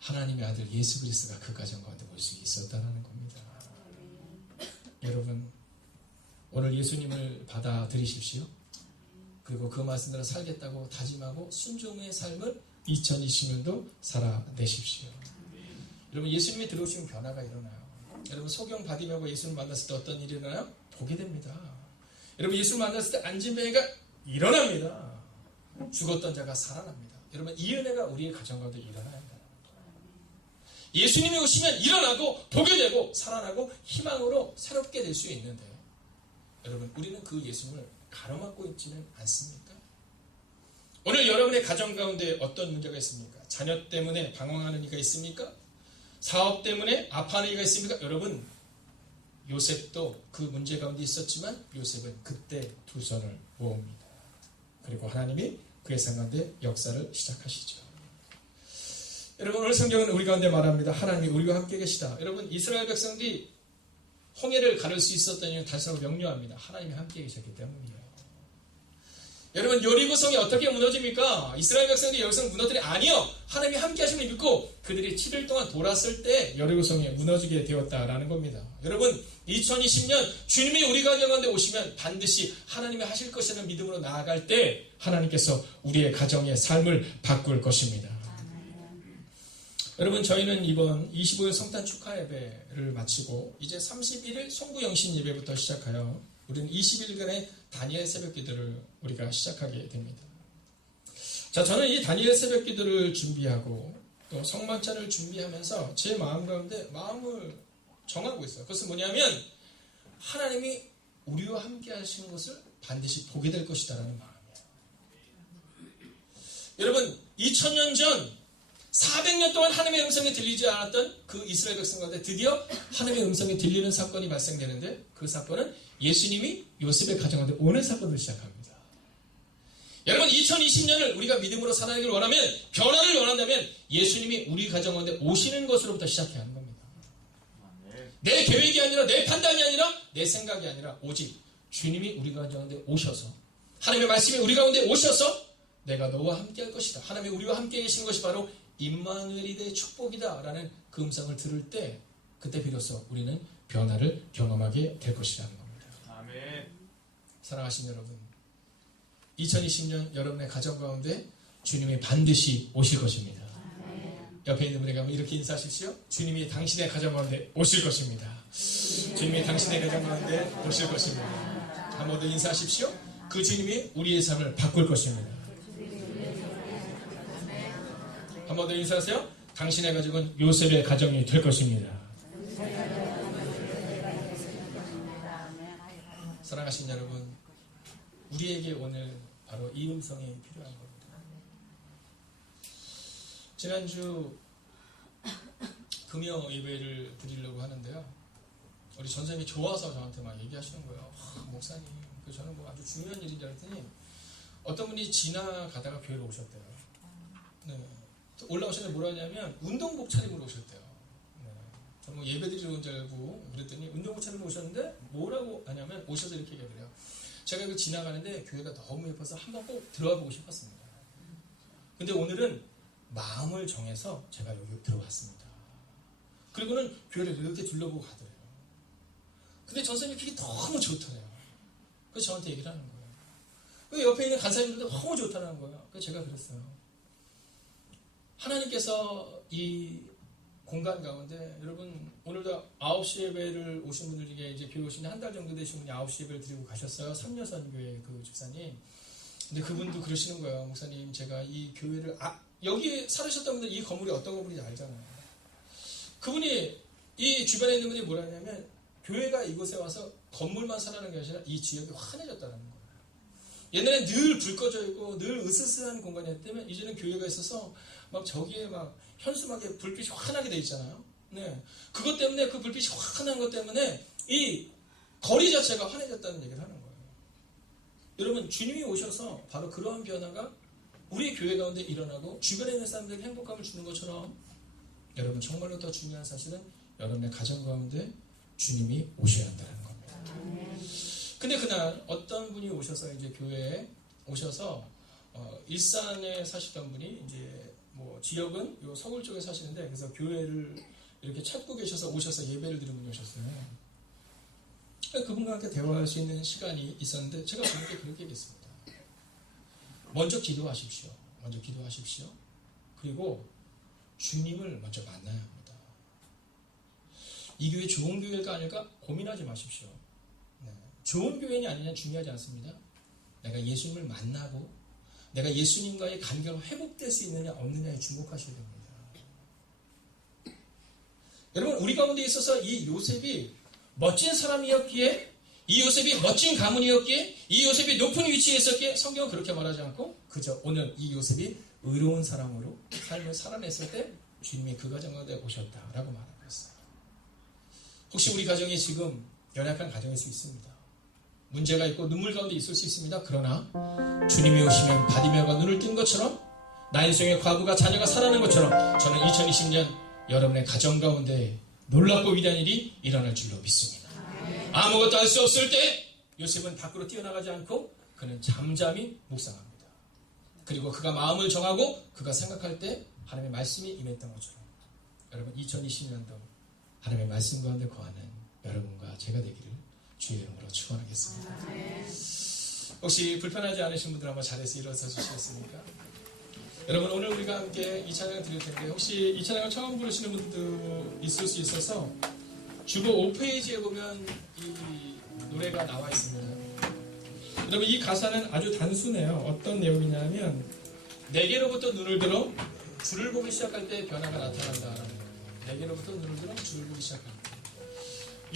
하나님의 아들 예수 그리스도가 그 가정 가운데 올 수 있었다는 겁니다. 여러분 오늘 예수님을 받아들이십시오. 그리고 그 말씀대로 살겠다고 다짐하고 순종의 삶을 2020년도 살아내십시오. 여러분 예수님이 들어오시면 변화가 일어나요. 여러분 소경 바디메오가 예수님을 만났을 때 어떤 일이 일어나요? 보게 됩니다. 여러분 예수님을 만났을 때 앉은 뱅이가 일어납니다. 죽었던 자가 살아납니다. 여러분 이 은혜가 우리의 가정 가운데 일어나야 합니다. 예수님이 오시면 일어나고 보게 되고 살아나고 희망으로 새롭게 될 수 있는데, 여러분 우리는 그 예수님을 가로막고 있지는 않습니까? 오늘 여러분의 가정 가운데 어떤 문제가 있습니까? 자녀 때문에 방황하는 이가 있습니까? 사업 때문에 아파하는 이가 있습니까? 여러분 요셉도 그 문제 가운데 있었지만 요셉은 그때 두 손을 모읍니다. 그리고 하나님이 그의 삶 가운데 역사를 시작하시죠. 여러분 오늘 성경은 우리 가운데 말합니다. 하나님이 우리와 함께 계시다. 여러분 이스라엘 백성들이 홍해를 가를 수 있었던 이유는 단서로 명료합니다. 하나님이 함께 계셨기 때문이에요. 여러분 여리고성이 어떻게 무너집니까? 이스라엘 백성들이 여리고성 무너뜨리 아니요. 하나님이 함께 하심을 믿고 그들이 7일 동안 돌았을 때 여리고성이 무너지게 되었다라는 겁니다. 여러분 2020년 주님이 우리 가정 가운데 오시면 반드시 하나님이 하실 것이라는 믿음으로 나아갈 때 하나님께서 우리의 가정의 삶을 바꿀 것입니다. 여러분 저희는 이번 25일 성탄 축하 예배를 마치고 이제 31일 송구영신 예배부터 시작하여 우리는 20일간의 다니엘 새벽 기도를 우리가 시작하게 됩니다. 자, 저는 이 다니엘 새벽 기도를 준비하고 또 성만찬을 준비하면서 제 마음 가운데 마음을 정하고 있어요. 그것은 뭐냐면 하나님이 우리와 함께 하시는 것을 반드시 보게 될 것이다라는 마음이에요. 여러분 2000년 전 400년 동안 하나님의 음성이 들리지 않았던 그 이스라엘 백성 가운데 드디어 하나님의 음성이 들리는 사건이 발생되는데, 그 사건은 예수님이 요셉의 가정 가운데 오는 사건으로 시작합니다. 여러분 2020년을 우리가 믿음으로 살아가기를 원하면, 변화를 원한다면 예수님이 우리 가정 가운데 오시는 것으로부터 시작해야 하는 겁니다. 내 계획이 아니라 내 판단이 아니라 내 생각이 아니라 오직 주님이 우리 가정 가운데 오셔서, 하나님의 말씀이 우리 가운데 오셔서 내가 너와 함께 할 것이다, 하나님이 우리와 함께 계신 것이 바로 임마누엘이 대 축복이다 라는 그 음성을 들을 때, 그때 비로소 우리는 변화를 경험하게 될 것이라는 겁니다. 아멘. 사랑하신 여러분, 2020년 여러분의 가정 가운데 주님이 반드시 오실 것입니다. 옆에 있는 분에게 한번 이렇게 인사하십시오. 주님이 당신의 가정 가운데 오실 것입니다. 주님이 당신의 가정 가운데 오실 것입니다. 한 번 더 인사하십시오. 그 주님이 우리의 삶을 바꿀 것입니다. 한 번 더 인사하세요. 당신의 가족은 요셉의 가정이 될 것입니다. 사랑하신 여러분, 우리에게 오늘 바로 이 음성이 필요한 겁니다. 지난주 금요 예배를 드리려고 하는데요, 우리 전사님이 좋아서 저한테 막 얘기하시는 거예요. 목사님, 저는 뭐 아주 중요한 일인 줄 알았더니 어떤 분이 지나가다가 교회로 오셨대요. 네. 올라오시는데 뭐라 하냐면 운동복 차림으로 오셨대요. 네. 정말 예배드리러 온 줄 알고 그랬더니 운동호차를 오셨는데 뭐라고 하냐면 오셔서 이렇게 얘기를 해요. 제가 이거 지나가는데 교회가 너무 예뻐서 한번 꼭 들어가 보고 싶었습니다. 근데 오늘은 마음을 정해서 제가 여기 들어왔습니다. 그리고는 교회를 이렇게 둘러보고 가더래요. 근데 전사님이 그게 너무 좋더래요. 그래서 저한테 얘기를 하는 거예요. 그 옆에 있는 간사님들도 너무 좋다는 거예요. 그래서 제가 그랬어요. 하나님께서 이 공간 가운데 여러분 오늘도 9시 예배를 오신 분들 중에 이제 교회 오신 한 달 정도 되신 분이 9시 예배를 드리고 가셨어요. 삼려선교회 그 집사님. 근데 그분도 그러시는 거예요. 목사님 제가 이 교회를 여기 살으셨던 분들 이 건물이 어떤 건물인지 알잖아요. 그분이 이 주변에 있는 분이 뭐라 하냐면 교회가 이곳에 와서 건물만 살아는 게 아니라 이 지역이 환해졌다는 거예요. 옛날에 늘 불 꺼져 있고 늘 으스스한 공간이었기 때문에 이제는 교회가 있어서 막 저기에 막 현수막에 불빛이 환하게 돼 있잖아요. 네. 그것 때문에 그 불빛이 환한 것 때문에 이 거리 자체가 환해졌다는 얘기를 하는 거예요. 여러분 주님이 오셔서 바로 그러한 변화가 우리 교회 가운데 일어나고 주변에 있는 사람들에게 행복감을 주는 것처럼 여러분 정말로 더 중요한 사실은 여러분의 가정 가운데 주님이 오셔야 한다는 겁니다. 근데 그날 어떤 분이 오셔서 이제 교회에 오셔서 일산에 사시던 분이 이제 뭐 지역은 요 서울 쪽에 사시는데 그래서 교회를 이렇게 찾고 계셔서 오셔서 예배를 드리는 분이 오셨어요. 그분과 함께 대화할 수 있는 시간이 있었는데 제가 그분께 그렇게 얘기했습니다. 먼저 기도하십시오. 먼저 기도하십시오. 그리고 주님을 먼저 만나야 합니다. 이 교회 좋은 교회가 아닐까 고민하지 마십시오. 네. 좋은 교회냐 아니냐 중요하지 않습니다. 내가 예수님을 만나고 내가 예수님과의 관계가 회복될 수 있느냐 없느냐에 주목하셔야 됩니다. 여러분 우리 가운데 있어서 이 요셉이 멋진 사람이었기에 이 요셉이 멋진 가문이었기에 이 요셉이 높은 위치에 있었기에 성경은 그렇게 말하지 않고 그저 오늘 이 요셉이 의로운 사람으로 삶을 살아냈을 때 주님이 그 가정 가운데 오셨다라고 말하고 있어요. 혹시 우리 가정이 지금 연약한 가정일 수 있습니다. 문제가 있고 눈물 가운데 있을 수 있습니다. 그러나 주님이 오시면 바디메오가 눈을 뜬 것처럼 나의 중에 과부가 자녀가 살아난 것처럼 저는 2020년 여러분의 가정 가운데 놀랍고 위대한 일이 일어날 줄로 믿습니다. 아무것도 할 수 없을 때 요셉은 밖으로 뛰어나가지 않고 그는 잠잠히 묵상합니다. 그리고 그가 마음을 정하고 그가 생각할 때 하나님의 말씀이 임했던 것처럼 여러분 2020년도 하나님의 말씀 가운데 거하는 여러분과 제가 되기를 주의 이름으로 축원하겠습니다. 혹시 불편하지 않으신 분들 한번 자리에서 일어서 주시겠습니까? 여러분 오늘 우리가 함께 이 찬양을 드릴 텐데 혹시 이 찬양을 처음 부르시는 분도 있을 수 있어서 주보 5페이지에 보면 이 노래가 나와 있습니다. 여러분 이 가사는 아주 단순해요. 어떤 내용이냐면 내게로부터 눈을 들어 주를 보기 시작할 때 변화가 나타난다라는 거예요. 내게로부터 눈을 들어 주를 보기 시작할 때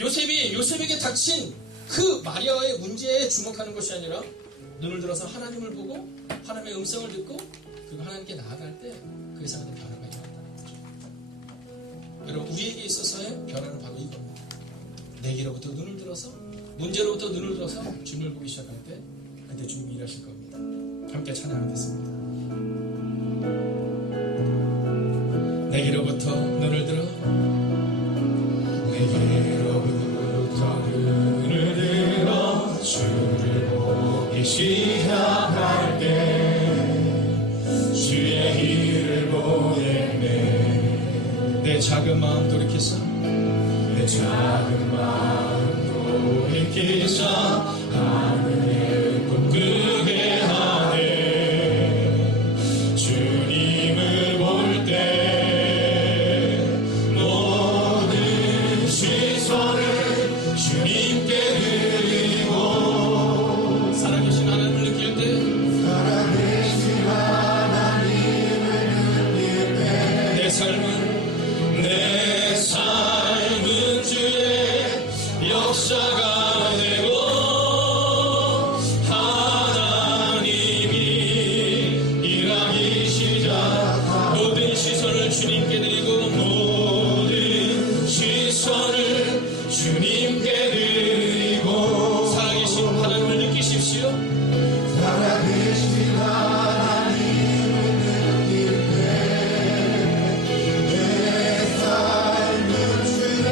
요셉에게 닥친 그 마리아의 문제에 주목하는 것이 아니라 눈을 들어서 하나님을 보고 하나님의 음성을 듣고 그리고 하나님께 나아갈 때 그 이상의 변화가 일어난다는 거죠. 여러분 우리에게 있어서의 변화는 바로 이겁니다. 내게로부터 눈을 들어서 문제로부터 눈을 들어서 주님을 보기 시작할 때 그때 주님이 일하실 겁니다. 함께 찬양하겠습니다. 내게로부터 눈을 들어 내게로부터 눈을 들어 주를 보기 시작할 때 주의 일을 보내네 내 작은 마음 돌이키사 내 작은 마음 돌이키사 하늘을 꿈꾸게 하네 주님을 볼 때 모든 시선을 주님께 드리고 살아계신 하나님을 느낄 때 내 삶은 주의 역사가 되고 하나님이 일하기 시작 모든 시선을 주님께 드리고 모든 시선을 주님께 드리고 살아계신 하나님을 느끼십시오. 살아계신 하나님을 느낄 때 내 삶은 주의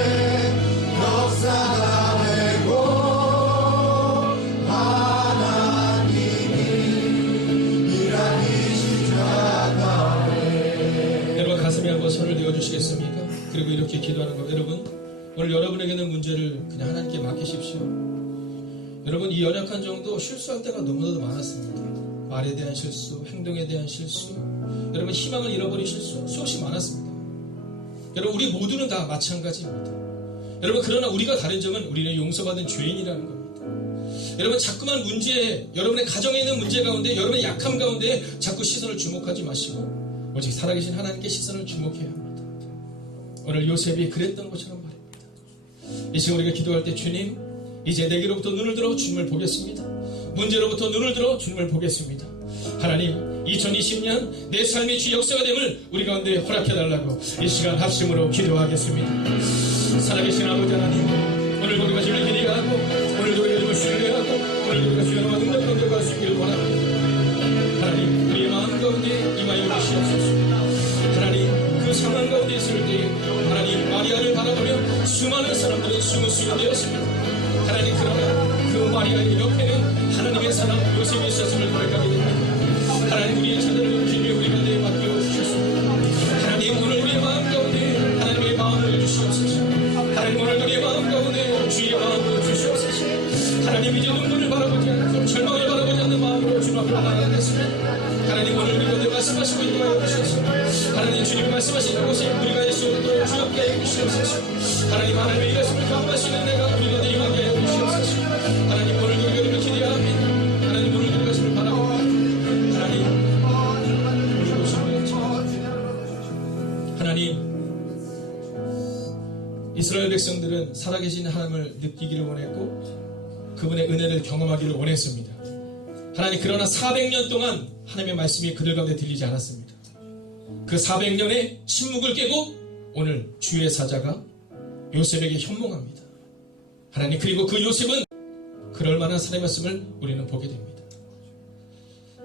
오늘 여러분에게 있는 문제를 그냥 하나님께 맡기십시오. 여러분, 이 연약한 정도 실수할 때가 너무나도 많았습니다. 말에 대한 실수, 행동에 대한 실수, 여러분 희망을 잃어버린 실수 수없이 많았습니다. 여러분, 우리 모두는 다 마찬가지입니다. 여러분, 그러나 우리가 다른 점은 우리는 용서받은 죄인이라는 겁니다. 여러분, 자꾸만 문제, 여러분의 가정에 있는 문제 가운데, 여러분의 약함 가운데 자꾸 시선을 주목하지 마시고 오직 살아계신 하나님께 시선을 주목해야 합니다. 오늘 요셉이 그랬던 것처럼 말입니다. 이 시간 우리가 기도할 때, 주님, 이제 내게로부터 눈을 들어 주님을 보겠습니다. 문제로부터 눈을 들어 주님을 보겠습니다. 하나님, 2020년 내 삶의 주 역사가 됨을 우리 가운데 허락해달라고 이 시간 합심으로 기도하겠습니다. 살아계신 아버지 하나님, 오늘도 우리가 주를 기대하고, 오늘도 우리가 주를 신뢰하고, 오늘도 우리가 주의 영광 응답 가운데 갈 수 있기를 원합니다. 하나님, 우리의 마음 가운데 임하여 주시옵소서. 하나님, 그 상황 가운데 있을 때 하나님, 마리아를 바라보며 수많은 사람들은 수문수문 되었습니다. 하나님, 그러나 그 마리아의 옆에는 하나님의 사람 요셉이 있었음을 고백하게 됩니다. 하나님, 우리의 자녀를 주님이 우리 가운데 맡겨주셨습니다. 하나님, 오늘 우리의 마음 가운데 하나님의 마음을 주시옵소서. 하나님, 오늘 우리의 마음 가운데 주의 마음을 주시옵소서. 하나님, 이제 눈물을 바라보지 않고 절망을 바라보지 않는 마음으로 주님 앞으로 나아가겠습니다. 하나님, 오늘 우리 가운데 말씀하시고 있는 거에 주셔서 하나님, 주님이 말씀하시는 곳에 우리가 예수로 주 앞에 해 주시옵소서. 하나님, 하나님의 말씀을 경험할 수 있는 내가 우리 가운데 임하게 해 주시옵소서. 하나님, 오늘 우리가 우리를 기대합니다. 하나님, 오늘 우리 말씀을 바라봅니다. 하나님, 우리 모습을 하나님, 이스라엘 백성들은 살아계신 하나님을 느끼기를 원했고 그분의 은혜를 경험하기를 원했습니다. 하나님, 그러나 400년 동안 하나님의 말씀이 그들 가운데 들리지 않았습니다. 그 400년의 침묵을 깨고 오늘 주의 사자가 요셉에게 현몽합니다. 하나님, 그리고 그 요셉은 그럴 만한 사람이었음을 우리는 보게 됩니다.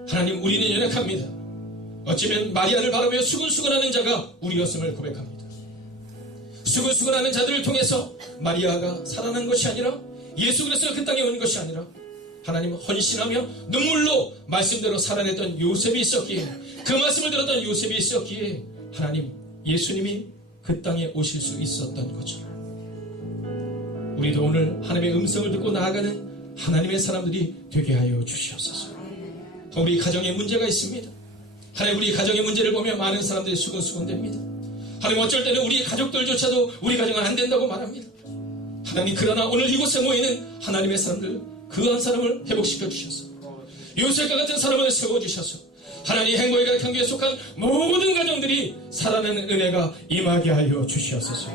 하나님, 우리는 연약합니다. 어쩌면 마리아를 바라보며 수근수근하는 자가 우리였음을 고백합니다. 수근수근하는 자들을 통해서 마리아가 살아난 것이 아니라, 예수 그리스도가 그 땅에 온 것이 아니라, 하나님, 헌신하며 눈물로 말씀대로 살아냈던 요셉이 있었기에, 그 말씀을 들었던 요셉이 있었기에 하나님, 예수님이 그 땅에 오실 수 있었던 것처럼 우리도 오늘 하나님의 음성을 듣고 나아가는 하나님의 사람들이 되게 하여 주시옵소서. 우리 가정에 문제가 있습니다. 하나님, 우리 가정의 문제를 보며 많은 사람들이 수근수근됩니다. 하나님, 어쩔 때는 우리 가족들조차도 우리 가정은 안 된다고 말합니다. 하나님, 그러나 오늘 이곳에 모이는 하나님의 사람들, 그 한 사람을 회복시켜 주셔서 요셉과 같은 사람을 세워주셔서 하나님, 행복의 가정교회에 속한 모든 가정들이 살아나는 은혜가 임하게 하여 주시옵소서.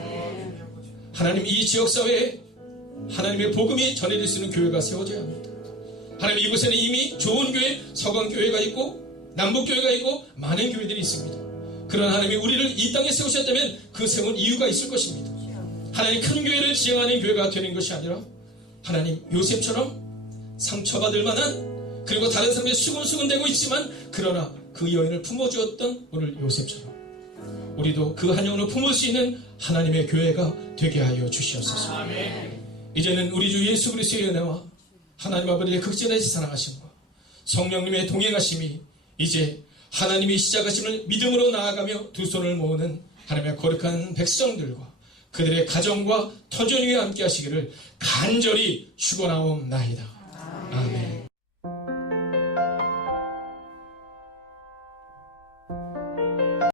하나님, 이 지역사회에 하나님의 복음이 전해질 수 있는 교회가 세워져야 합니다. 하나님, 이곳에는 이미 좋은 교회, 서강교회가 있고 남북교회가 있고 많은 교회들이 있습니다. 그러나 하나님이 우리를 이 땅에 세우셨다면 그 세운 이유가 있을 것입니다. 하나님, 큰 교회를 지향하는 교회가 되는 것이 아니라 하나님, 요셉처럼 상처받을 만한, 그리고 다른 사람이 수근수근되고 있지만 그러나 그 여인을 품어주었던 오늘 요셉처럼 우리도 그 한 영혼을 품을 수 있는 하나님의 교회가 되게 하여 주시옵소서. 이제는 우리 주 예수 그리스도의 은혜와 하나님 아버지의 극진하신 사랑하심과 성령님의 동행하심이 이제 하나님이 시작하심을 믿음으로 나아가며 두 손을 모으는 하나님의 거룩한 백성들과 그들의 가정과 터전 위에 함께 하시기를 간절히 축원하옵나이다. 아멘.